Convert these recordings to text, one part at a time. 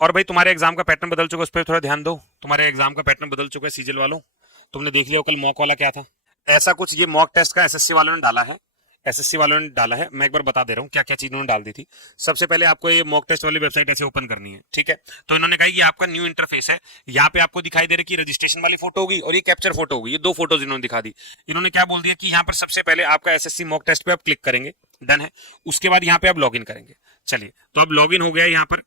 और भाई तुम्हारे एग्जाम का पैटर्न बदल चुका है, उस पर थोड़ा ध्यान दो। तुम्हारे एग्जाम का पैटर्न बदल चुका है सीजल वालों। तुमने देख लिया कल मॉक वाला क्या था, ऐसा कुछ ये मॉक टेस्ट का एसएससी वालों ने डाला है। एसएससी वालों ने डाला है, मैं एक बार बता दे रहा हूँ क्या क्या चीज उन्होंने डाल दी थी। सबसे पहले आपको ये मॉक टेस्ट वाली वेबसाइट ऐसे ओपन करनी है, ठीक है। तो इन्होंने कहा ये आपका न्यू इंटरफेस है, यहाँ पे आपको दिखाई दे रहा है कि रजिस्ट्रेशन वाली फोटो होगी और ये कैप्चर फोटो होगी, ये दो फोटोज इन्होंने दिखा दी। इन्होंने क्या बोल दिया कि यहाँ पर सबसे पहले आपका एसएससी मॉक टेस्ट पे आप क्लिक करेंगे, डन है। उसके बाद यहाँ पे आप लॉग इन करेंगे। चलिए, तो अब लॉग इन हो गया यहाँ पर।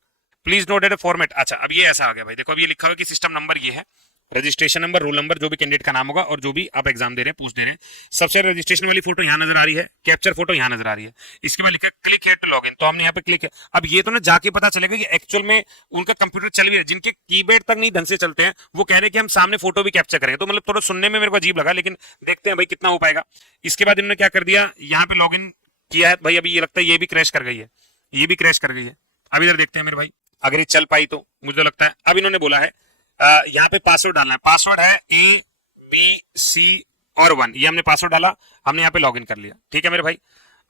Please note at format. अच्छा, अब ये ऐसा आ गया भाई, देखो अब ये लिखा हुआ कि सिस्टम नंबर ये है, रजिस्ट्रेशन नंबर, रोल नंबर, जो भी कैंडिडेट का नाम होगा और जो भी आप एग्जाम दे रहे हैं, पूछ दे रहे हैं। सबसे रजिस्ट्रेशन वाली फोटो यहाँ नजर आ रही है, कैप्चर फोटो यहाँ नजर आ रही है। इसके बाद लिखा click here to log in, तो हमने यहाँ पे क्लिक। अब ये तो ना जाके पता चलेगा कि एक्चुअल में उनका कंप्यूटर चल भी रहा है। जिनके कीबोर्ड तक नहीं ढंग से चलते हैं वो कह रहे हैं कि हम सामने फोटो भी कैप्चर करेंगे, तो मतलब थोड़ा सुनने में मेरे को अजीब लगा, लेकिन देखते हैं भाई कितना हो पाएगा। इसके बाद इन्होंने क्या कर दिया, यहाँ पे लॉग इन किया है भाई। अभी ये लगता है ये भी क्रैश कर गई है, ये भी क्रैश कर गई है। अब इधर देखते हैं मेरे भाई, अगर ये चल पाई तो मुझे तो लगता है। अब इन्होंने बोला है यहाँ पे पासवर्ड डालना है, पासवर्ड है ABC और 1, ये हमने पासवर्ड डाला, हमने यहाँ पे लॉगिन कर लिया, ठीक है मेरे भाई।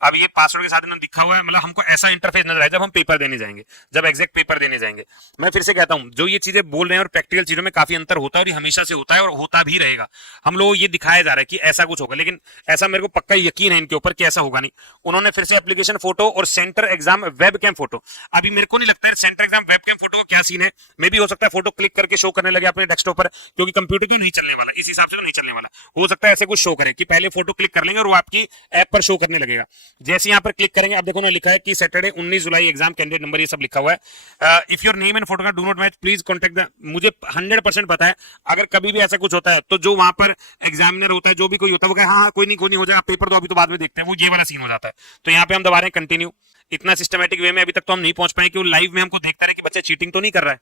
अब ये पासवर्ड के साथ इन्होंने लिखा हुआ है, मतलब हमको ऐसा इंटरफेस नजर आए जब हम पेपर देने जाएंगे, जब एग्जैक्ट पेपर देने जाएंगे। मैं फिर से कहता हूं, जो ये चीजें बोल रहे हैं और प्रैक्टिकल चीजों में काफी अंतर होता है, और ये हमेशा से होता है और होता भी रहेगा। हम लोग ये दिखाया जा रहा है कि ऐसा कुछ होगा, लेकिन ऐसा मेरे को पक्का यकीन है इनके ऊपर कि ऐसा होगा नहीं। उन्होंने फिर से एप्लीकेशन फोटो और centre exam webcam photo, अभी मेरे को नहीं लगता है centre exam webcam photo का क्या सीन है। मे भी हो सकता है फोटो क्लिक करके शो करने लगे अपने डेस्कटॉप पर, क्योंकि कंप्यूटर तो नहीं चलने वाला, इस हिसाब से तो नहीं चलने वाला। हो सकता है ऐसे कुछ शो करे कि पहले फोटो क्लिक कर लेंगे और वो आपकी ऐप पर शो करने लगेगा। जैसे यहाँ पर क्लिक करेंगे, अब देखो ना लिखा है कि सैटरडे 19 जुलाई एग्जाम कैंडिडेट नंबर, ये सब लिखा हुआ है। If your name and photo का do not match please contact the. मुझे 100% पता है अगर कभी भी ऐसा कुछ होता है तो जो वहां पर एग्जामिनर होता है, जो भी कोई होता है, वो कहे हाँ कोई नहीं हो जाएगा, पेपर दो अभी तो बाद में देखते हैं, वो ये वाला सीन हो जाता है। तो यहाँ पे हम दबा रहे हैं कंटिन्यू। इतना सिस्टमेटिक वे में अभी तक तो हम नहीं पहुंच पाए कि वो लाइव में हमको देखता रहे कि बच्चा चीटिंग तो नहीं कर रहा है,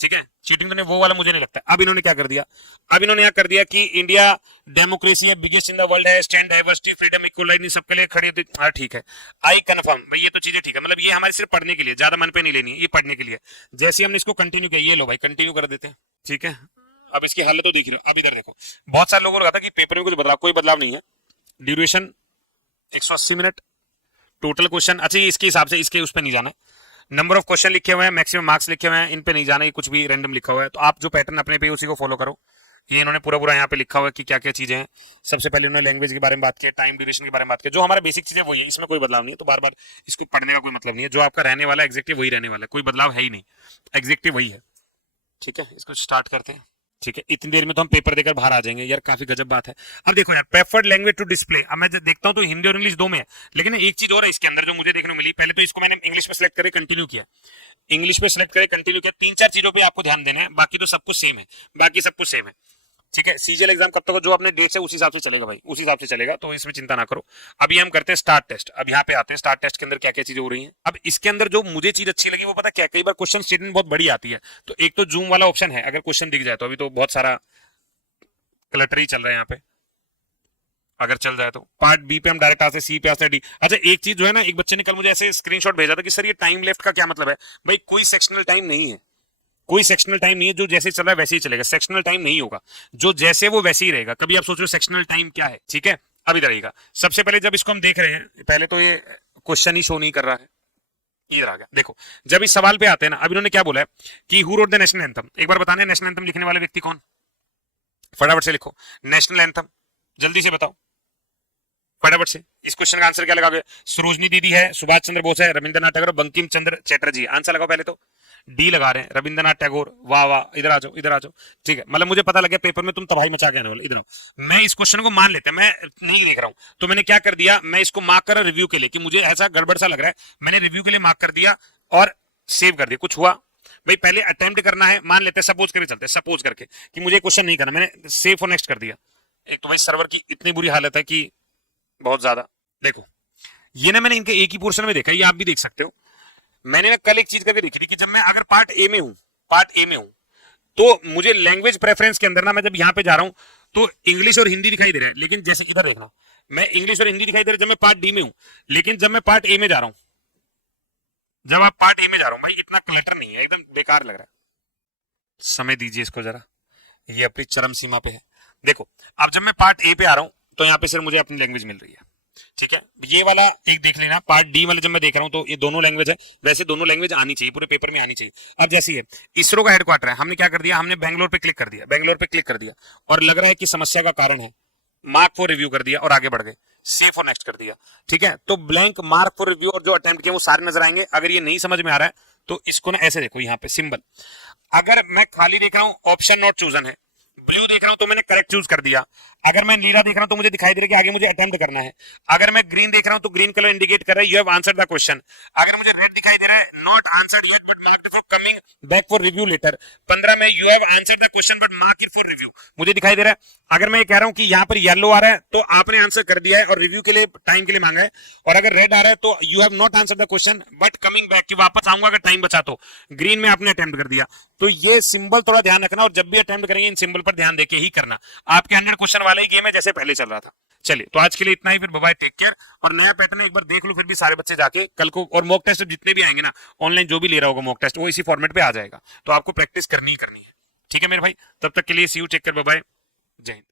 ठीक है। चीटिंग तो नहीं, वो वाला मुझे नहीं लगता। अब इन्होंने क्या कर दिया, अब इन्होंने क्या कर दिया कि इंडिया डेमोक्रेसी है, बिगेस्ट इन द वर्ल्ड है, स्टैंड डाइवर्सिटी फ्रीडम इक्वलिटी सबके लिए खड़ी होती। हाँ ठीक है, आई कन्फर्म भाई, ये तो चीजें ठीक है। मतलब ये हमारे सिर्फ पढ़ने के लिए, ज्यादा मन पे नहीं लेनी है, ये पढ़ने के लिए। जैसे ही हमने इसको कंटिन्यू किया, ये लो भाई कंटिन्यू कर देते हैं, ठीक है। अब इसकी हालत तो देख लो। अब इधर देखो, बहुत सारे लोगों ने कहा था कि पेपर में कुछ बदलाव, कोई बदलाव नहीं है। ड्यूरेशन 180 मिनट, टोटल क्वेश्चन, अच्छा ये इसके हिसाब से इसके उस पर नहीं जाना। नंबर ऑफ क्वेश्चन लिखे हुए हैं, मैक्सिमम मार्क्स लिखे हुए हैं, इन पे नहीं जाना, ये कुछ भी रैंडम लिखा हुआ है। तो आप जो पैटर्न अपने पे उसी को फॉलो करो। ये इन्होंने पूरा पूरा यहाँ पे लिखा हुआ है कि क्या क्या चीजें हैं। सबसे पहले इन्होंने लैंग्वेज के बारे में बात की, टाइम ड्यूरेशन के बारे में बात की, जो हमारा बेसिक चीजें वही है, इसमें कोई बदलाव नहीं है। तो बार बार इसको पढ़ने का कोई मतलब नहीं है, जो आपका रहने वाला एग्जेक्टिव वही रहने वाला है, कोई बदलाव है ही नहीं, एग्जेक्टिव वही है, ठीक है। इसको स्टार्ट करते हैं, ठीक है। इतनी देर में तो हम पेपर देकर बाहर आ जाएंगे यार, काफी गजब बात है। अब देखो यार, प्रेफर्ड लैंग्वेज टू डिस्प्ले, अब मैं देखता हूँ तो हिंदी और इंग्लिश दो में है, लेकिन एक चीज और है इसके अंदर जो मुझे देखने को मिली। पहले तो इसको मैंने इंग्लिश पे सिलेक्ट करके कंटिन्यू किया, इंग्लिश पे सिलेक्ट करके कंटिन्यू किया। 3-4 चीजों पे आपको ध्यान देना है, बाकी तो सब कुछ सेम है, बाकी सब कुछ सेम है, ठीक है। सीजीएल एग्जाम कब तक जो अपने डेट है उस हिसाब से चलेगा भाई, उस हिसाब से चलेगा, तो इसमें चिंता ना करो। अभी हम करते हैं स्टार्ट टेस्ट। अब यहाँ पे आते हैं स्टार्ट टेस्ट के अंदर क्या क्या चीजें हो रही हैं। अब इसके अंदर जो मुझे चीज अच्छी लगी वो पता क्या, कई बार क्वेश्चन स्टेटमेंट बहुत बड़ी आती है। तो एक तो जूम वाला ऑप्शन है, अगर क्वेश्चन दिख जाए तो। अभी तो बहुत सारा क्लटर ही चल रहा है यहाँ पे, अगर चल जाए तो। पार्ट बी पे हम डायरेक्ट आते, सी पे आते, डी। अच्छा एक चीज जो है ना, एक बच्चे ने कल मुझे ऐसे स्क्रीनशॉट भेजा था कि सर ये टाइम लेफ्ट का क्या मतलब है। भाई कोई सेक्शनल टाइम नहीं है, कोई सेक्शनल टाइम नहीं है, जो जैसे चल रहा है वैसे ही चलेगा, सेक्शनल टाइम नहीं होगा, जो जैसे वो वैसे ही रहेगा। कभी आप सोच रहे हो सेक्शनल टाइम क्या है, ठीक है। अब इधर आएगा, सबसे पहले जब इसको हम देख रहे हैं, पहले तो ये क्वेश्चन ही शो नहीं कर रहा है, इधर आ गया देखो। जब इस सवाल पे आते हैं ना, अब इन्होंने क्या बोला है कि who wrote the national anthem. एक बार बताने नेशनल एंथम लिखने वाले व्यक्ति कौन, फटाफट से लिखो नेशनल एंथम, जल्दी से बताओ फटाफट से। इस क्वेश्चन का आंसर क्या लगाओगे, सरोजनी दीदी है, सुभाष चंद्र बोस है, रविंद्रनाथ टैगोर, बंकिम चंद्र चैटर्जी। आंसर लगाओ पहले तो। डी लगा रहे हैं, रविंद्रनाथ टैगोर, वाह वाह, इधर आ जाओ इधर आ जाओ, ठीक है। मतलब मुझे पता लग गया पेपर में तुम तबाही मचा के आने वाले, इधर आओ। मैं इस क्वेश्चन को मान लेते हैं, मैं नहीं देख रहा हूं, तो मैंने क्या कर दिया, मैं इसको मार्क कर रिव्यू के लिए, कि मुझे ऐसा गड़बड़ सा लग रहा है, मैंने रिव्यू के लिए मार्क कर दिया और सेव कर दिया। कुछ हुआ भाई, पहले अटेम्प्ट करना है, मान लेते हैं, सपोज करके चलते, सपोज करके कि मुझे क्वेश्चन नहीं करना, मैंने सेव और नेक्स्ट कर दिया। एक तो भाई सर्वर की इतनी बुरी हालत है कि बहुत ज्यादा। देखो ये ना मैंने इनके एक ही पोर्शन में देखा, ये आप भी देख सकते हो। मैंने ना कल एक चीज करके देखी थी कि जब मैं अगर पार्ट ए में हूं, पार्ट ए में हूं, तो मुझे लैंग्वेज प्रेफरेंस के अंदर ना, मैं जब यहां पे जा रहा हूं तो इंग्लिश और हिंदी दिखाई दे रहा है, लेकिन जैसे इधर देखना, मैं इंग्लिश और हिंदी दिखाई दे रहा है जब मैं पार्ट डी में हूं, लेकिन जब मैं पार्ट ए में जा रहा हूं, जब आप पार्ट ए में जा रहा हूं भाई, इतना क्लटर नहीं है, एकदम बेकार लग रहा है। समय दीजिए इसको जरा, ये अपनी चरम सीमा पे है। देखो अब जब मैं पार्ट ए पे आ रहा हूं तो यहाँ पे सिर्फ मुझे अपनी लैंग्वेज मिल रही है, ठीक है, ये वाला एक देख लेना, पार्ट डी वाले जब मैं देख रहा हूं तो ये दोनों लैंग्वेज है, वैसे दोनों लैंग्वेज आनी चाहिए, पूरे पेपर में आनी चाहिए। अब जैसी है इसरो का हेडक्वार्टर है, हमने क्या कर दिया, हमने बैंगलोर पे क्लिक कर दिया, बैंगलोर पे क्लिक कर दिया और लग रहा है कि समस्या का कारण है, मार्क फॉर रिव्यू कर दिया और आगे बढ़ गए, सेव फॉर नेक्स्ट कर दिया। ठीक है, तो ब्लैंक, मार्क फॉर रिव्यू और जो अटेम्प्ट किया वो सारे नजर आएंगे। अगर ये नहीं समझ में आ रहा है तो इसको ना ऐसे देखो, यहाँ पे सिंबल, अगर मैं खाली देख रहा हूं ऑप्शन नॉट चूजन है, ब्लू देख रहा हूं तो मैंने करेक्ट चूज कर दिया, अगर मैं नीला देख रहा हूं तो मुझे दिखाई दे रहा है कि आगे मुझे अटेम्प्ट करना है, अगर मैं ग्रीन देख रहा हूं तो ग्रीन कलर इंडिकेट कर रहा है you have answered the question, अगर मुझे रेड दिखाई दे रहा है not answered yet but marked for coming back for review later, 15 में you have answered the question but mark it for review, मुझे दिखाई दे रहा है। अगर मैं ये कह रहा हूं कि यहाँ पर येलो आ रहा है तो आपने आंसर कर दिया है और रिव्यू के लिए टाइम के लिए मांगा है, और अगर रेड आ रहा है तो you have not answered the question but coming back, कि वापस आऊंगा अगर टाइम बचा तो, ग्रीन में आपने अटेम्प्ट कर दिया। तो ये सिंबल थोड़ा ध्यान रखना और जब भी अटेम्प्ट करेंगे इन सिंबल पर ध्यान देके ही करना। आपके 100 क्वेश्चन वाला ही गेम है जैसे पहले चल रहा था। चलिए, तो आज के लिए इतना ही, फिर बाय बाय, टेक केयर। और नया पैटर्न एक बार देख लो फिर भी सारे बच्चे जाके कल को, और मॉक टेस्ट जितने भी आएंगे ना ऑनलाइन, जो भी ले रहा होगा मॉक टेस्ट वो इसी फॉर्मेट पे आ जाएगा, तो आपको प्रैक्टिस करनी ही करनी है। ठीक है मेरे भाई, तब तक के लिए see you, take care, bye bye, जय हिंद।